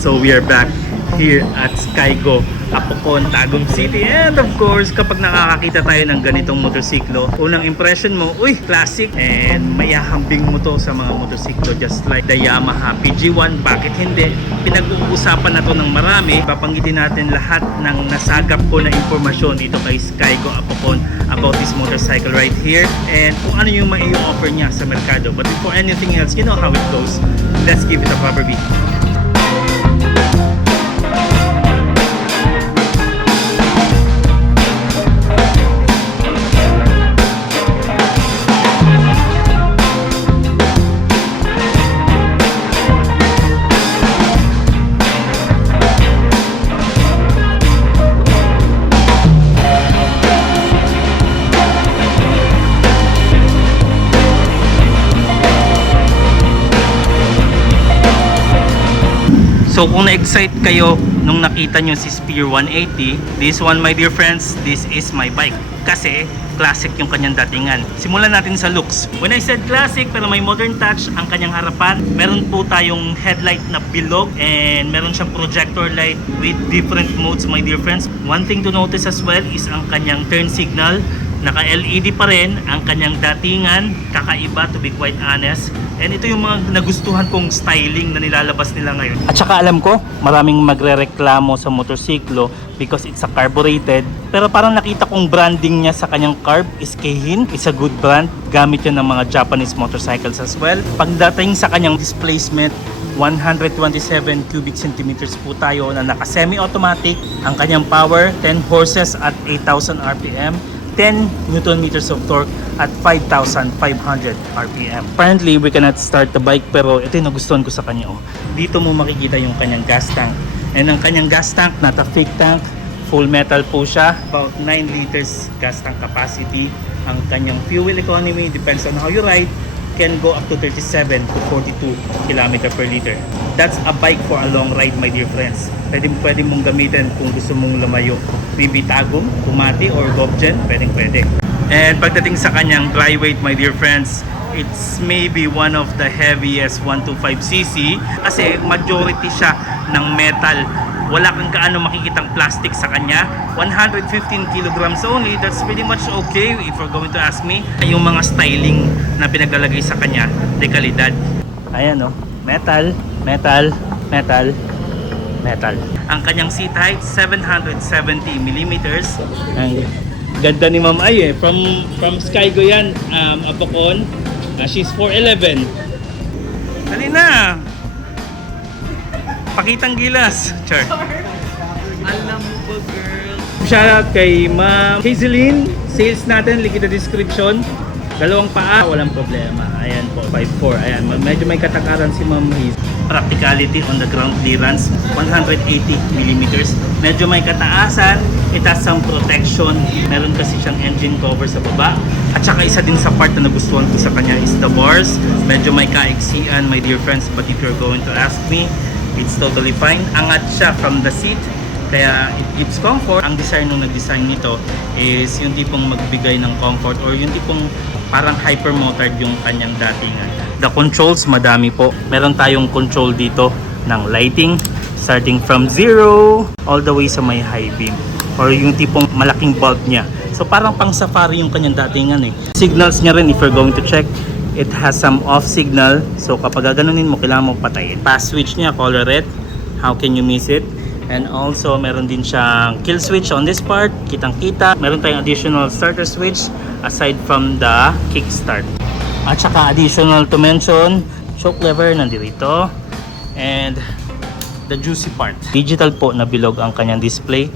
So we are back here at Skygo, Apocon, Tagum City. And of course, kapag nakakakita tayo ng ganitong motorsiklo, unang impression mo, uy, classic. And mayahambing mo to sa mga motorsiklo just like the Yamaha PG1. Bakit hindi? Pinag-uusapan na to ng marami. Papanggitin natin lahat ng nasagap ko na impormasyon dito kay Skygo, Apocon about this motorcycle right here. And kung ano yung mai-offer niya sa merkado. But before anything else, you know how it goes. Let's give it a proper beat. So kung na-excite kayo nung nakita nyo si Spear 180, this one my dear friends, this is my bike. Kasi classic yung kanyang datingan. Simulan natin sa looks. When I said classic pero may modern touch ang kanyang harapan, meron po tayong headlight na bilog and meron siyang projector light with different modes my dear friends. One thing to notice as well is ang kanyang turn signal. Naka-LED pa rin ang kanyang datingan, kakaiba to be quite honest. And ito yung mga nagustuhan kong styling na nilalabas nila ngayon. At saka alam ko, maraming magrereklamo sa motorsiklo because it's a carbureted. Pero parang nakita kong branding niya sa kanyang carb is Keihin. It's a good brand. Gamit yun ng mga Japanese motorcycles as well. Pagdating sa kanyang displacement, 127 cubic centimeters po tayo na naka semi-automatic. Ang kanyang power, 10 horses at 8,000 RPM. 10 Newton meters of torque at 5,500 RPM. Apparently, we cannot start the bike pero ito yung nagustuhan ko sa kanya. Oh. Dito mo makikita yung kanyang gas tank. And ang kanyang gas tank, not a fake tank, full metal po siya. About 9 liters gas tank capacity. Ang kanyang fuel economy, depends on how you ride, can go up to 37 to 42 km per liter. That's a bike for a long ride my dear friends. Pwede mong gamitin kung gusto mong lumayo. Maybe Tagum, Kumati or Gobjen, pwede. And pagdating sa kanyang dry weight my dear friends, it's maybe one of the heaviest 125cc kasi majority siya ng metal. Wala kang gaano makikitang plastic sa kanya. 115 kilograms only. That's pretty much okay if you're going to ask me. Yung mga styling na pinaglalagay sa kanya, dekalidad. Ayan oh, metal, metal, metal, metal. Ang kanyang seat height, 770 millimeters. Ang ganda ni Ma'am Ay eh. From Skygo yan, Apocon. She's 4'11". Dali na! Pakitang gilas. Char. Alam mo ba, girl? Shoutout kay Ma'am Hazeline. Sales natin, link in the description. Dalawang paa, walang problema. Ayan po, 5'4". Ayan, medyo may katakaran si Ma'am Haze. Practicality on the ground clearance, 180 millimeters. Medyo may kataasan. It has some protection. Meron kasi siyang engine cover sa baba. At saka isa din sa part na nagustuhan ko sa kanya is the bars. Medyo may kaeksian, my dear friends. But if you're going to ask me, it's totally fine. Angat siya from the seat, kaya it gives comfort. Ang design nung nag-design nito is yung tipong magbigay ng comfort or yung tipong parang hyper-motored yung kanyang datingan. The controls, madami po. Meron tayong control dito ng lighting starting from 0 all the way sa may high beam or yung tipong malaking bulb niya. So parang pang safari yung kanyang datingan eh. Signals niya rin if you're going to check, it has some off signal. So kapag gaganunin mo, kailangan mo patayin. Pass switch niya, color red. How can you miss it? And also, meron din siyang kill switch on this part. Kitang-kita. Meron tayong additional starter switch aside from the kickstart. At saka additional to mention, shock lever nandito. And the juicy part. Digital po na bilog ang kanyang display.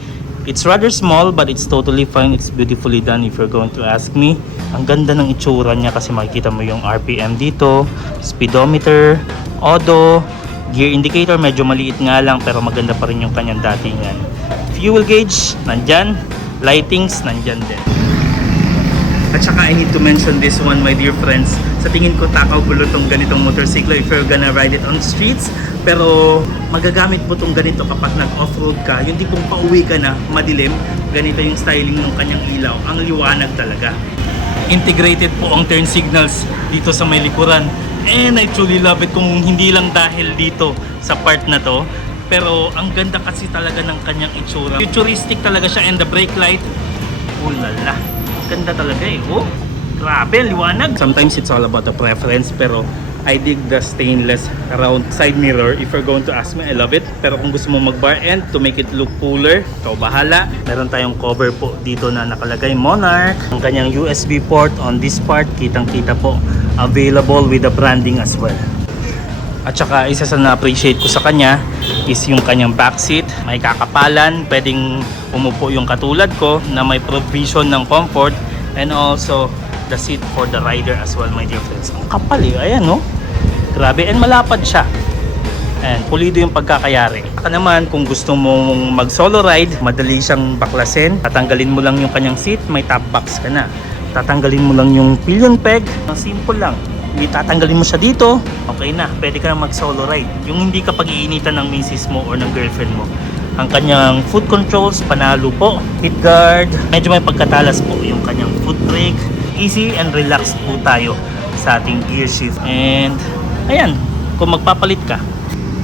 It's rather small but it's totally fine. It's beautifully done if you're going to ask me. Ang ganda ng itsura niya kasi makikita mo yung RPM dito, speedometer, auto, gear indicator medyo maliit nga lang pero maganda pa rin yung kanyang datingan. Fuel gauge, nandyan. Lightings, nandyan din. At saka I need to mention this one my dear friends. Sa tingin ko takaw gulo tong ganitong motorsiklo if you're gonna ride it on streets. Pero magagamit mo tong ganito kapag nag-offroad ka. Yung tipong pauwi ka na, madilim. Ganito yung styling ng kanyang ilaw. Ang liwanag talaga. Integrated po ang turn signals dito sa may likuran. And I truly love it kung hindi lang dahil dito sa part na to. Pero ang ganda kasi talaga ng kanyang itsura. Futuristic talaga siya, and the brake light, oh lala, ganda talaga eh. Oh, grabe, liwanag. Sometimes it's all about the preference, pero I dig the stainless around side mirror. If you're going to ask me, I love it. Pero kung gusto mo mag-bar end to make it look cooler, ikaw bahala. Meron tayong cover po dito na nakalagay Monarch. Ang kanyang USB port on this part, kitang-kita po. Available with the branding as well. At saka isa sa na-appreciate ko sa kanya is yung kanyang backseat. May kakapalan, pwedeng umupo yung katulad ko na may provision ng comfort, and also the seat for the rider as well, my dear friends. Ang kapal eh, ayan no? Grabe, and malapad siya. And pulido yung pagkakayari. Saka naman, kung gusto mong mag solo ride, madali siyang baklasin. Tatanggalin mo lang yung kanyang seat, may top box ka na. Tatanggalin mo lang yung pillion peg, simple lang. Tatanggalin mo siya dito, okay na, pwede ka na mag solo ride. Yung hindi ka pag-iinitan ng misis mo or ng girlfriend mo. Ang kanyang foot controls, panalo po. Heat guard, medyo may pagkatalas po yung kanyang foot brake. Easy and relaxed po tayo sa ating gear shift. And ayan, kung magpapalit ka,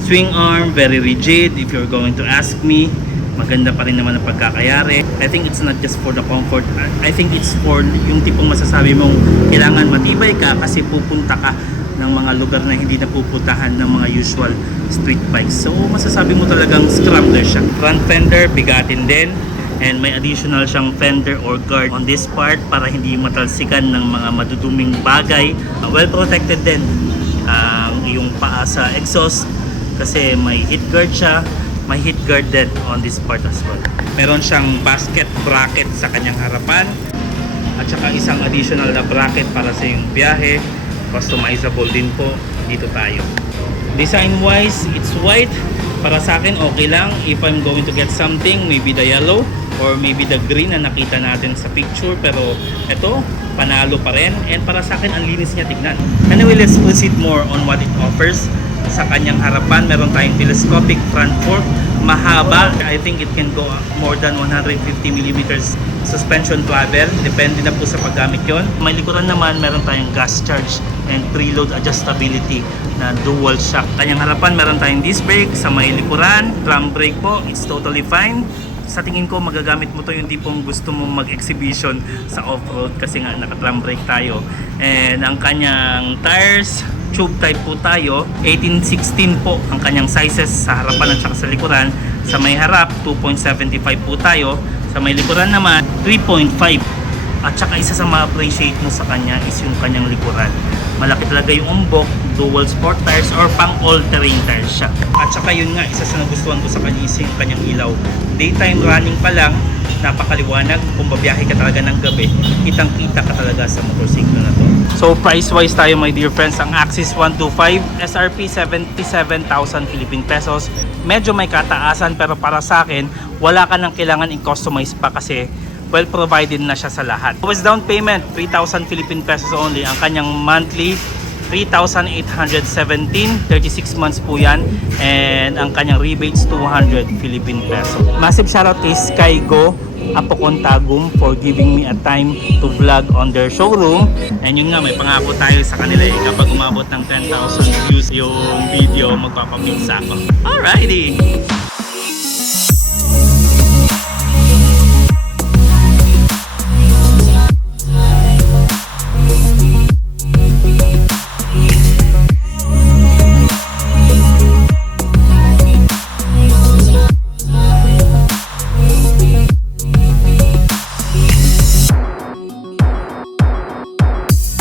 swing arm, very rigid if you're going to ask me. Maganda pa rin naman ang pagkakayari. I think it's not just for the comfort. I think it's for yung tipong masasabi mong kailangan matibay ka kasi pupunta ka ng mga lugar na hindi napupuntahan ng mga usual street bikes. So masasabi mo talagang scrambler siya. Front fender, bigatin din. And may additional siyang fender or guard on this part para hindi matalsikan ng mga maduduming bagay. Well protected din ang iyong paa sa exhaust kasi may heat guard siya. May heat guard din on this part as well. Meron siyang basket bracket sa kanyang harapan at saka isang additional na bracket para sa iyong biyahe. Customizable din po. Dito tayo. Design wise, it's white. Para sa akin, okay lang. If I'm going to get something, maybe the yellow or maybe the green na nakita natin sa picture. Pero ito, panalo pa rin. And para sa akin, ang linis niya tignan. Anyway, let's proceed more on what it offers. Sa kanyang harapan, meron tayong telescopic front fork. Mahaba. I think it can go more than 150 millimeters suspension travel. Depende na po sa paggamit yon. May likuran naman, meron tayong gas charge and preload adjustability na dual shock. Kanyang harapan, meron tayong disc brake. Sa may likuran, drum brake po. It's totally fine. Sa tingin ko, magagamit mo to yung tipong gusto mong mag-exhibition sa off-road kasi nga naka-drum brake tayo. And ang kanyang tires, tube type po tayo. 18-16 po ang kanyang sizes sa harapan at saka sa likuran. Sa may harap, 2.75 po tayo. Sa may likuran naman, 3.5. At saka isa sa ma-appreciate mo sa kanya is yung kanyang likuran. Malaki talaga yung umbok, dual sport tires or pang all-terrain tires siya. At saka yun nga, isa sa nagustuhan ko sa kanya is yung kanyang ilaw. Daytime running pa lang, napakaliwanag. Kung babiyahe ka talaga ng gabi, kitang-kita ka talaga sa motorsiklo na to. So price-wise tayo my dear friends, ang Axis 125, SRP 77,000 Philippine pesos. Medyo may kataasan pero para sa akin, wala ka nang kailangan i-customize pa kasi well provided na siya sa lahat. With down payment, 3,000 Philippine pesos only. Ang kanyang monthly, 3,817, 36 months po yan. And ang kanyang rebates, 200 Philippine pesos. Massive shoutout kay Skygo Apocon Tagum for giving me a time to vlog on their showroom. And yun nga, may pangako tayo sa kanila eh. Kapag umabot ng 10,000 views yung video, magpapapizza ako. Alrighty!